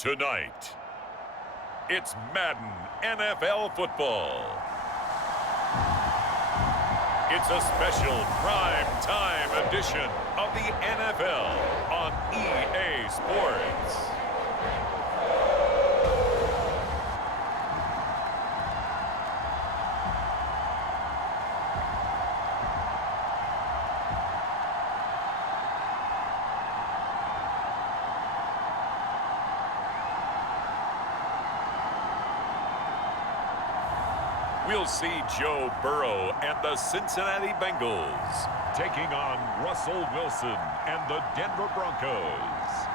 Tonight, it's Madden NFL football. It's a special prime time edition of the NFL on EA Sports. We'll see Joe Burrow and the Cincinnati Bengals taking on Russell Wilson and the Denver Broncos.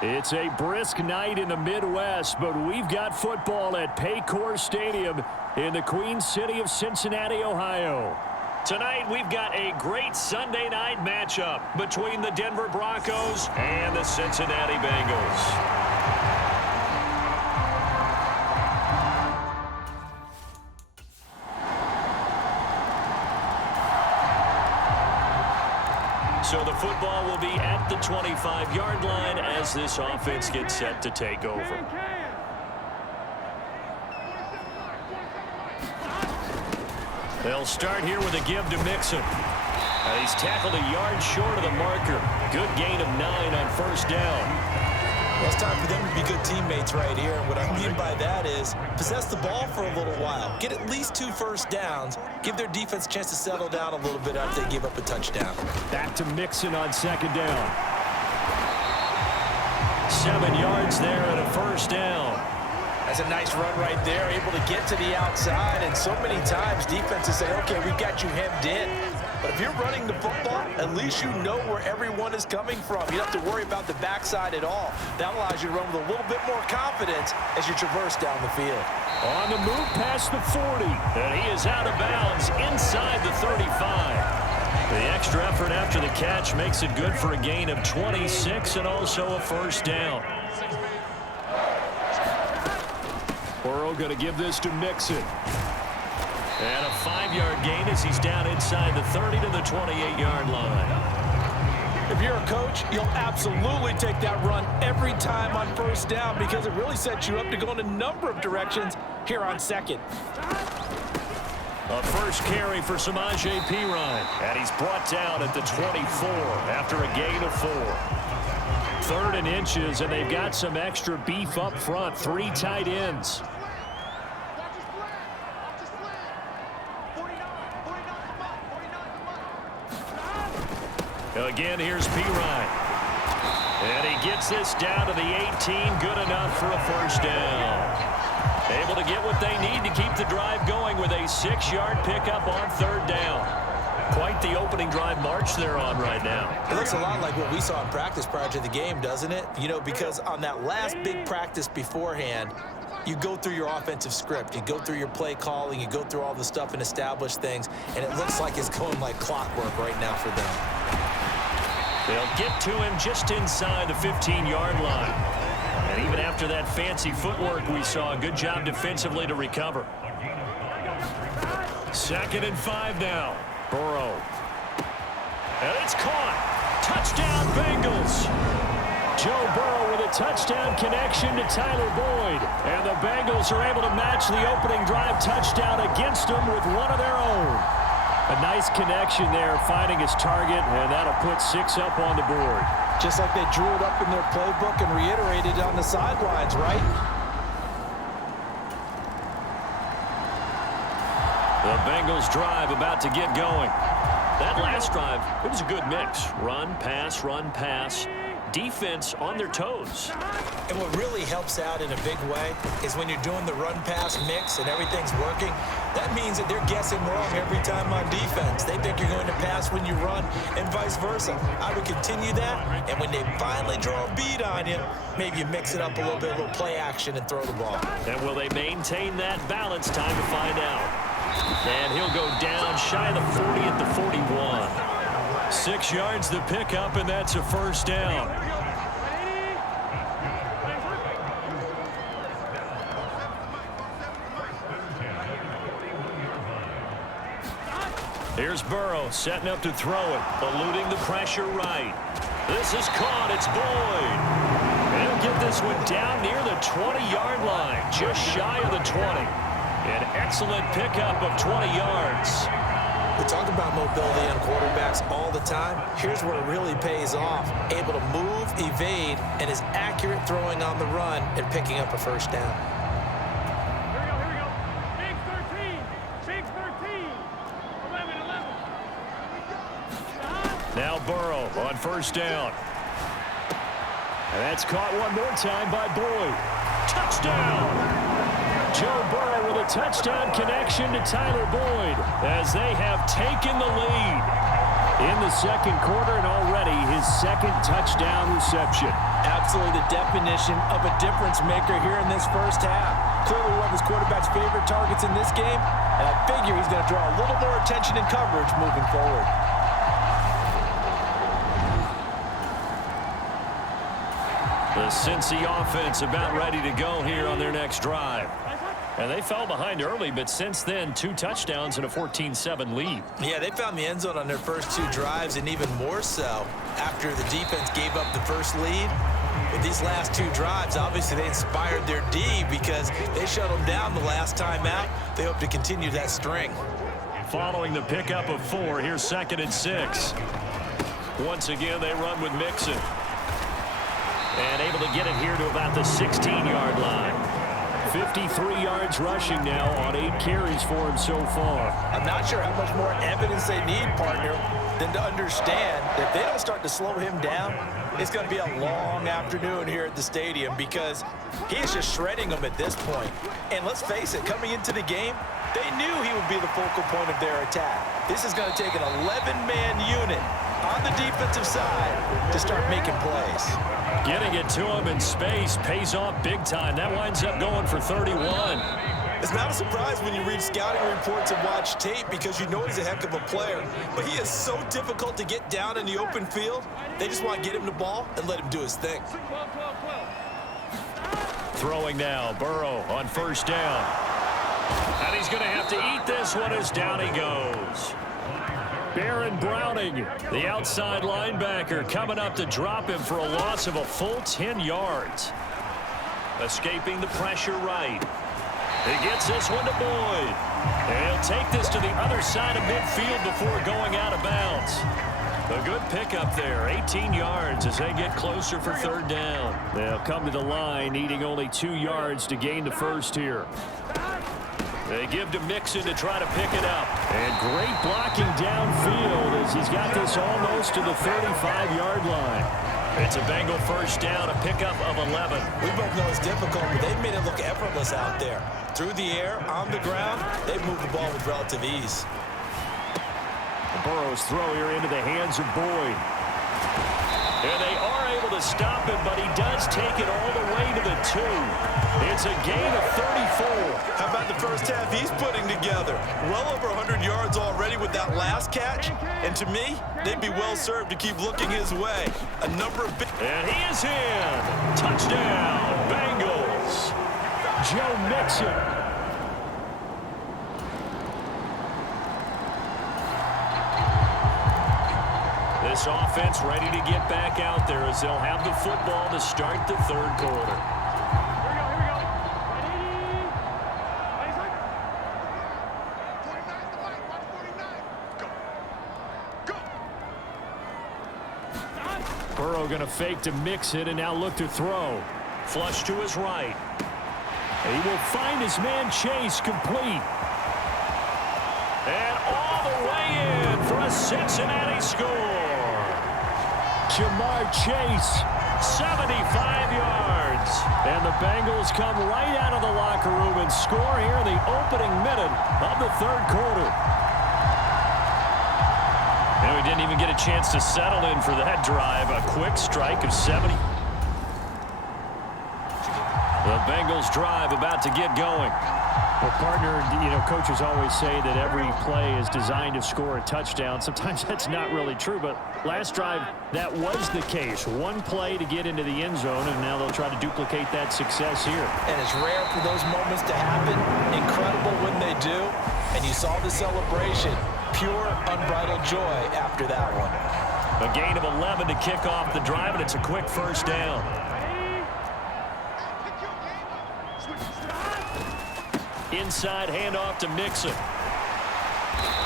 It's a brisk night in the Midwest, but we've got football at Paycor Stadium in the Queen City of Cincinnati, Ohio. Tonight, we've got a great Sunday night matchup between the Denver Broncos and the Cincinnati Bengals. So the football will be at the 25-yard line as this offense gets set to take over. They'll start here with a give to Mixon. He's tackled a yard short of the marker. Good gain of 9 on first down. Well, it's time for them to be good teammates right here. And what I mean by that is possess the ball for a little while. Get at least 2 first downs. Give their defense a chance to settle down a little bit after they give up a touchdown. Back to Mixon on second down. 7 yards there and a first down. That's a nice run right there, able to get to the outside. And so many times defenses say, okay, we've got you hemmed in. But if you're running the football, at least you know where everyone is coming from. You don't have to worry about the backside at all. That allows you to run with a little bit more confidence as you traverse down the field. On the move past the 40, and he is out of bounds inside the 35. The extra effort after the catch makes it good for a gain of 26 and also a first down. Burrow going to give this to Mixon. And a 5-yard gain as he's down inside the 30 to the 28-yard line. If you're a coach, you'll absolutely take that run every time on first down because it really sets you up to go in a number of directions here on second. A first carry for Samaje Perine. And he's brought down at the 24 after a gain of 4. 3rd and inches, and they've got some extra beef up front. 3 tight ends. Again, here's Perine. And he gets this down to the 18. Good enough for a first down. Able to get what they need to keep the drive going with a 6-yard pickup on 3rd down. Quite the opening drive march they're on right now. It looks a lot like what we saw in practice prior to the game, doesn't it? You know, because on that last big practice beforehand, you go through your offensive script. You go through your play calling. You go through all the stuff and establish things. And it looks like it's going like clockwork right now for them. They'll get to him just inside the 15-yard line. And even after that fancy footwork we saw, a good job defensively to recover. 2nd and 5 now. Burrow. And it's caught. Touchdown, Bengals. Joe Burrow with a touchdown connection to Tyler Boyd. And the Bengals are able to match the opening drive touchdown against them with one of their own. A nice connection there, finding his target, and that'll put 6 up on the board. Just like they drew it up in their playbook and reiterated on the sidelines, right? The Bengals drive about to get going. That last drive, it was a good mix. Run, pass, defense on their toes. And what really helps out in a big way is when you're doing the run-pass mix and everything's working, that means that they're guessing wrong every time on defense. They think you're going to pass when you run and vice versa. I would continue that, and when they finally draw a bead on you, maybe you mix it up a little bit, a little play action, and throw the ball. And will they maintain that balance? Time to find out. And he'll go down shy of the 40 at the 41. 6 yards to pick up, and that's a first down. Here's Burrow setting up to throw it, eluding the pressure right. This is caught. It's Boyd. They'll get this one down near the 20-yard line, just shy of the 20. An excellent pickup of 20 yards. We talk about mobility on quarterbacks all the time. Here's where it really pays off. Able to move, evade, and is accurate throwing on the run and picking up a first down. Here we go. Big 13. Big 13. 11. Now Burrow on first down. And that's caught one more time by Boyd. Touchdown! Joe Burrow with a touchdown connection to Tyler Boyd as they have taken the lead in the second quarter, and already his second touchdown reception. Absolutely the definition of a difference maker here in this first half. Clearly one of his quarterback's favorite targets in this game, and I figure he's going to draw a little more attention and coverage moving forward. The Cincy offense about ready to go here on their next drive. And they fell behind early, but since then, 2 touchdowns and a 14-7 lead. Yeah, they found the end zone on their first 2 drives, and even more so after the defense gave up the first lead. With these last 2 drives, obviously they inspired their D because they shut them down the last time out. They hope to continue that string. Following the pickup of 4, here's 2nd and 6. Once again, they run with Mixon. And able to get it here to about the 16-yard line. 53 yards rushing now on 8 carries for him so far. I'm not sure how much more evidence they need, partner, than to understand that if they don't start to slow him down, it's going to be a long afternoon here at the stadium because he's just shredding them at this point. And let's face it, coming into the game, they knew he would be the focal point of their attack. This is going to take an 11-man unit on the defensive side to start making plays. Getting it to him in space pays off big time. That winds up going for 31. It's not a surprise when you read scouting reports and watch tape because you know he's a heck of a player. But he is so difficult to get down in the open field. They just want to get him the ball and let him do his thing. Throwing now, Burrow on first down. And he's going to have to eat this one as down he goes. Baron Browning, the outside linebacker, coming up to drop him for a loss of a full 10 yards. Escaping the pressure right. He gets this one to Boyd. And he'll take this to the other side of midfield before going out of bounds. A good pickup there, 18 yards as they get closer for 3rd down. They'll come to the line, needing only 2 yards to gain the first here. They give to Mixon to try to pick it up. And great blocking downfield as he's got this almost to the 35-yard line. It's a Bengal first down, a pickup of 11. We both know it's difficult, but they've made it look effortless out there. Through the air, on the ground, they've moved the ball with relative ease. Burrow's throw here into the hands of Boyd. And they are able to stop him, but he does take it all the way to the 2. It's a gain of 34. How about the first half he's putting together? Well over 100 yards already with that last catch. And to me, they'd be well served to keep looking his way. A number of big... And he is in. Touchdown, Bengals. Joe Mixon. This offense ready to get back out there as they'll have the football to start the 3rd quarter. Burrow going to fake to Mixon and now look to throw. Flush to his right. He will find his man Chase complete. And all the way in for a Cincinnati score. Jamar Chase 75 yards. And the Bengals come right out of the locker room and score here in the opening minute of the third quarter. And we didn't even get a chance to settle in for that drive. A quick strike of 70. The Bengals drive about to get going. Well, partner, coaches always say that every play is designed to score a touchdown. Sometimes that's not really true, but last drive, that was the case. One play to get into the end zone, and now they'll try to duplicate that success here. And it's rare for those moments to happen. Incredible when they do. And you saw the celebration. Pure, unbridled joy after that one. A gain of 11 to kick off the drive, and it's a quick first down. Inside handoff to Mixon.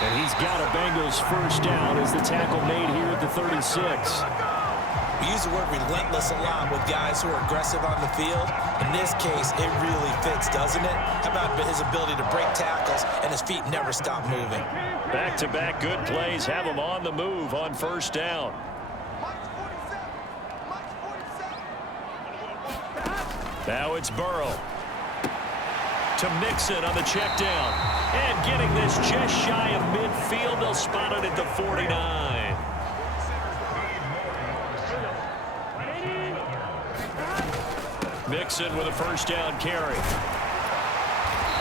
And he's got a Bengals first down as the tackle made here at the 36. We use the word relentless a lot with guys who are aggressive on the field. In this case, it really fits, doesn't it? How about his ability to break tackles and his feet never stop moving? Back-to-back good plays have him on the move on first down. Now it's Burrow. To Mixon on the check down. And getting this just shy of midfield. They'll spot it at the 49. Mixon with a first down carry.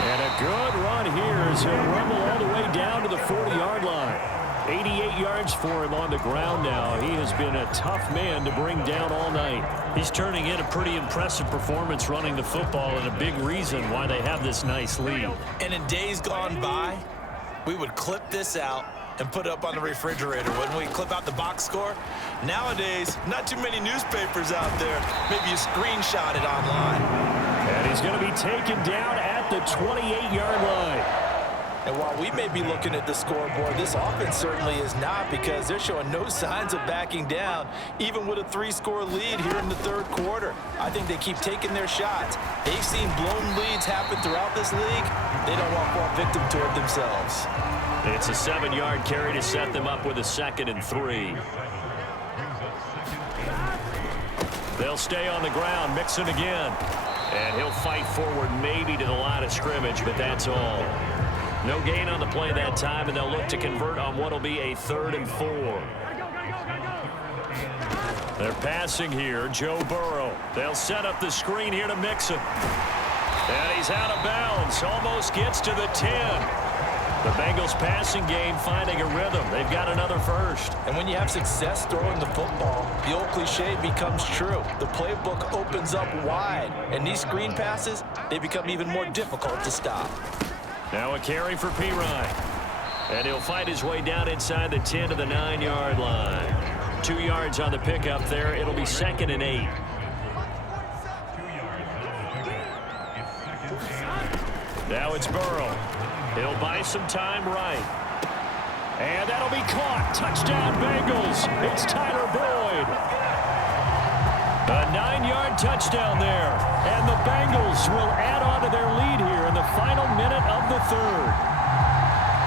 And a good run here as he'll rumble all the way down to the 40-yard line. 88 yards for him on the ground now. He has been a tough man to bring down all night. He's turning in a pretty impressive performance running the football, and a big reason why they have this nice lead. And in days gone by, we would clip this out and put it up on the refrigerator. Wouldn't we clip out the box score? Nowadays, not too many newspapers out there. Maybe you screenshot it online. And he's going to be taken down at the 28-yard line. And while we may be looking at the scoreboard, this offense certainly is not, because they're showing no signs of backing down, even with a 3-score lead here in the third quarter. I think they keep taking their shots. They've seen blown leads happen throughout this league. They don't want to fall victim to it themselves. It's a 7-yard carry to set them up with a 2nd and 3. They'll stay on the ground. Mixon again. And he'll fight forward maybe to the line of scrimmage, but that's all. No gain on the play that time, and they'll look to convert on what will be a 3rd and 4. They're passing here. Joe Burrow. They'll set up the screen here to Mixon. And he's out of bounds. Almost gets to the 10. The Bengals passing game finding a rhythm. They've got another first. And when you have success throwing the football, the old cliche becomes true. The playbook opens up wide. And these screen passes, they become even more difficult to stop. Now a carry for Pirine. And he'll fight his way down inside the 10 to the 9-yard line. 2 yards on the pickup there. It'll be 2nd and 8. Now it's Burrow. He'll buy some time right. And that'll be caught. Touchdown Bengals. It's Tyler Boyd. A 9-yard touchdown there. And the Bengals will add on to their lead here in the final minute of the third.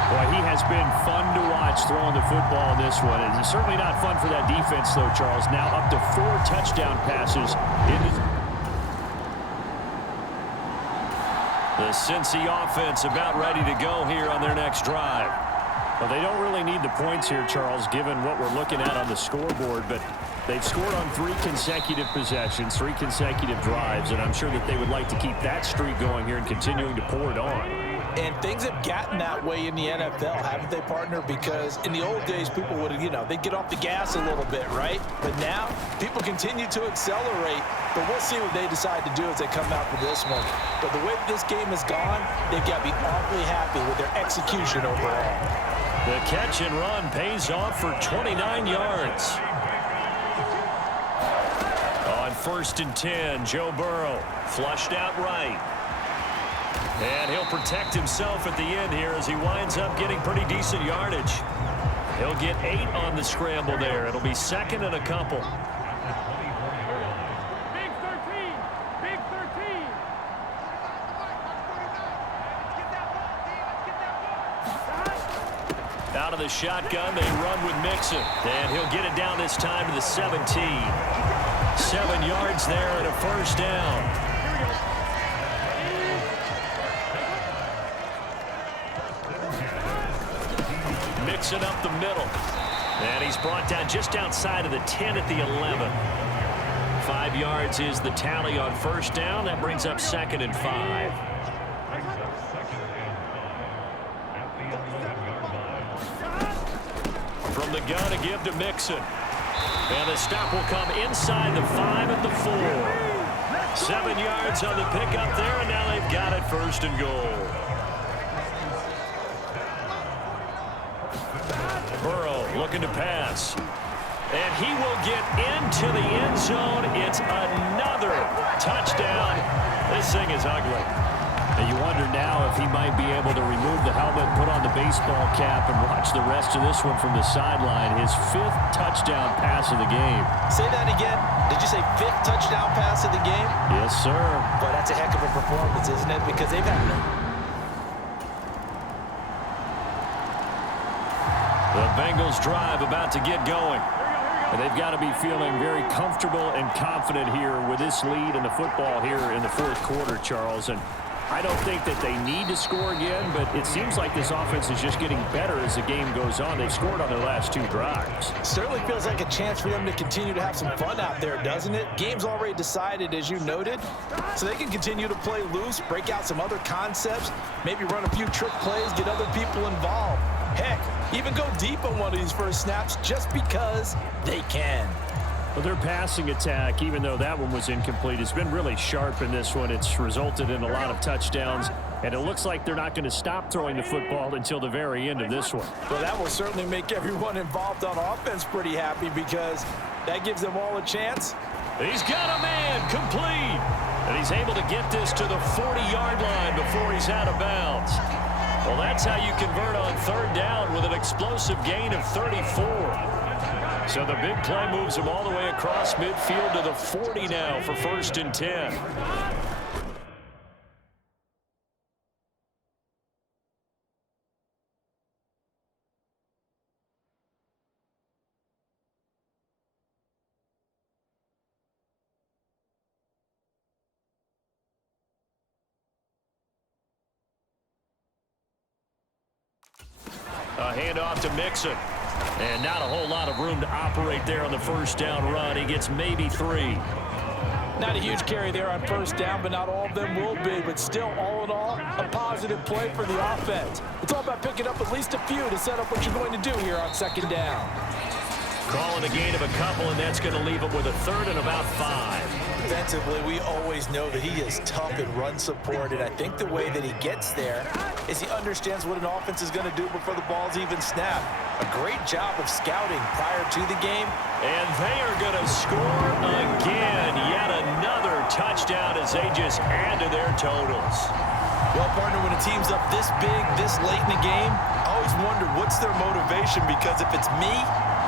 Boy, he has been fun to watch throwing the football in this one. It's certainly not fun for that defense, though, Charles. Now up to 4 touchdown passes in the Cincy offense about ready to go here on their next drive. Well, they don't really need the points here, Charles, given what we're looking at on the scoreboard, but they've scored on 3 consecutive possessions, 3 consecutive drives, and I'm sure that they would like to keep that streak going here and continuing to pour it on. And things have gotten that way in the NFL, haven't they, partner? Because in the old days, people would, they'd get off the gas a little bit, right? But now, people continue to accelerate. But we'll see what they decide to do as they come out for this one. But the way that this game has gone, they've got to be awfully happy with their execution overall. The catch and run pays off for 29 yards. On 1st and 10, Joe Burrow flushed out right. And he'll protect himself at the end here as he winds up getting pretty decent yardage. He'll get 8 on the scramble there. It'll be 2nd and a couple. Big 13. Big 13. Out of the shotgun, they run with Mixon. And he'll get it down this time to the 17. 7 yards there and a first down. Mixing up the middle. And he's brought down just outside of the 10 at the 11. 5 yards is the tally on first down. That brings up 2nd and 5. From the gun to give to Mixon. And the stop will come inside the 5 at the 4. 7 yards on the pickup there, and now they've got it 1st and goal. Burrow looking to pass. And he will get into the end zone. It's another touchdown. This thing is ugly. And you wonder now if he might be able to remove the helmet, put on the baseball cap, and watch the rest of this one from the sideline. His 5th touchdown pass of the game. Say that again. Did you say 5th touchdown pass of the game? Yes, sir. But that's a heck of a performance, isn't it? Because they've had the Bengals drive about to get going. And they've got to be feeling very comfortable and confident here with this lead in the football here in the 4th quarter, Charles. And I don't think that they need to score again, but it seems like this offense is just getting better as the game goes on. They've scored on their last 2 drives. Certainly feels like a chance for them to continue to have some fun out there, doesn't it? Game's already decided, as you noted, so they can continue to play loose, break out some other concepts, maybe run a few trick plays, get other people involved. Heck, even go deep on one of these first snaps just because they can. Well, their passing attack, even though that one was incomplete, has been really sharp in this one. It's resulted in a lot of touchdowns, and it looks like they're not going to stop throwing the football until the very end of this one. Well, that will certainly make everyone involved on offense pretty happy because that gives them all a chance. He's got a man complete, and he's able to get this to the 40-yard line before he's out of bounds. Well, that's how you convert on 3rd down with an explosive gain of 34. So the big play moves him all the way across midfield to the 40 now for 1st and 10. A handoff to Mixon. And not a whole lot of room to operate there on the 1st down run. He gets maybe 3. Not a huge carry there on 1st down, but not all of them will be. But still, all in all, a positive play for the offense. It's all about picking up at least a few to set up what you're going to do here on 2nd down. Calling a gain of a couple, and that's going to leave him with a 3rd and about 5. Defensively, we always know that he is tough in run support, and I think the way that he gets there is he understands what an offense is going to do before the ball's even snapped. A great job of scouting prior to the game. And they are going to score again. Yet another touchdown as they just add to their totals. Well, partner, when a team's up this big, this late in the game, I always wonder what's their motivation, because if it's me,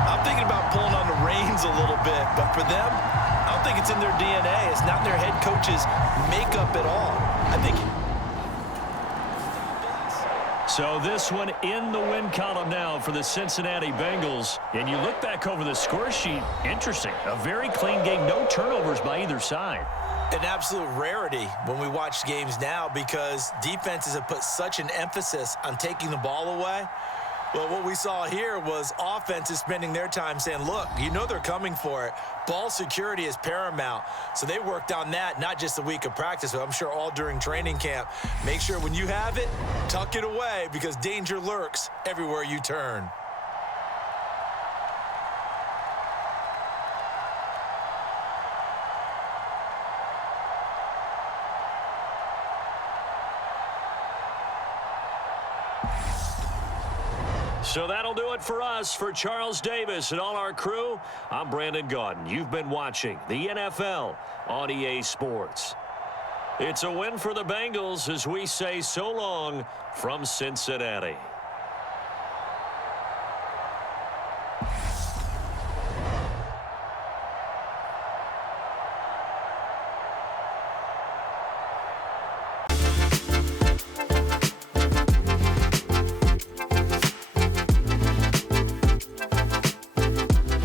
I'm thinking about pulling on the reins a little bit. But for them, I don't think it's in their DNA. It's not in their head coach's makeup at all. I think. So this one in the win column now for the Cincinnati Bengals. And you look back over the score sheet, interesting. A very clean game, no turnovers by either side. An absolute rarity when we watch games now, because defenses have put such an emphasis on taking the ball away. Well, what we saw here was offenses spending their time saying, look, you know they're coming for it. Ball security is paramount. So they worked on that, not just a week of practice, but I'm sure all during training camp. Make sure when you have it, tuck it away, because danger lurks everywhere you turn. So that'll do it for us. For Charles Davis and all our crew, I'm Brandon Gaudin. You've been watching the NFL on EA Sports. It's a win for the Bengals as we say so long from Cincinnati.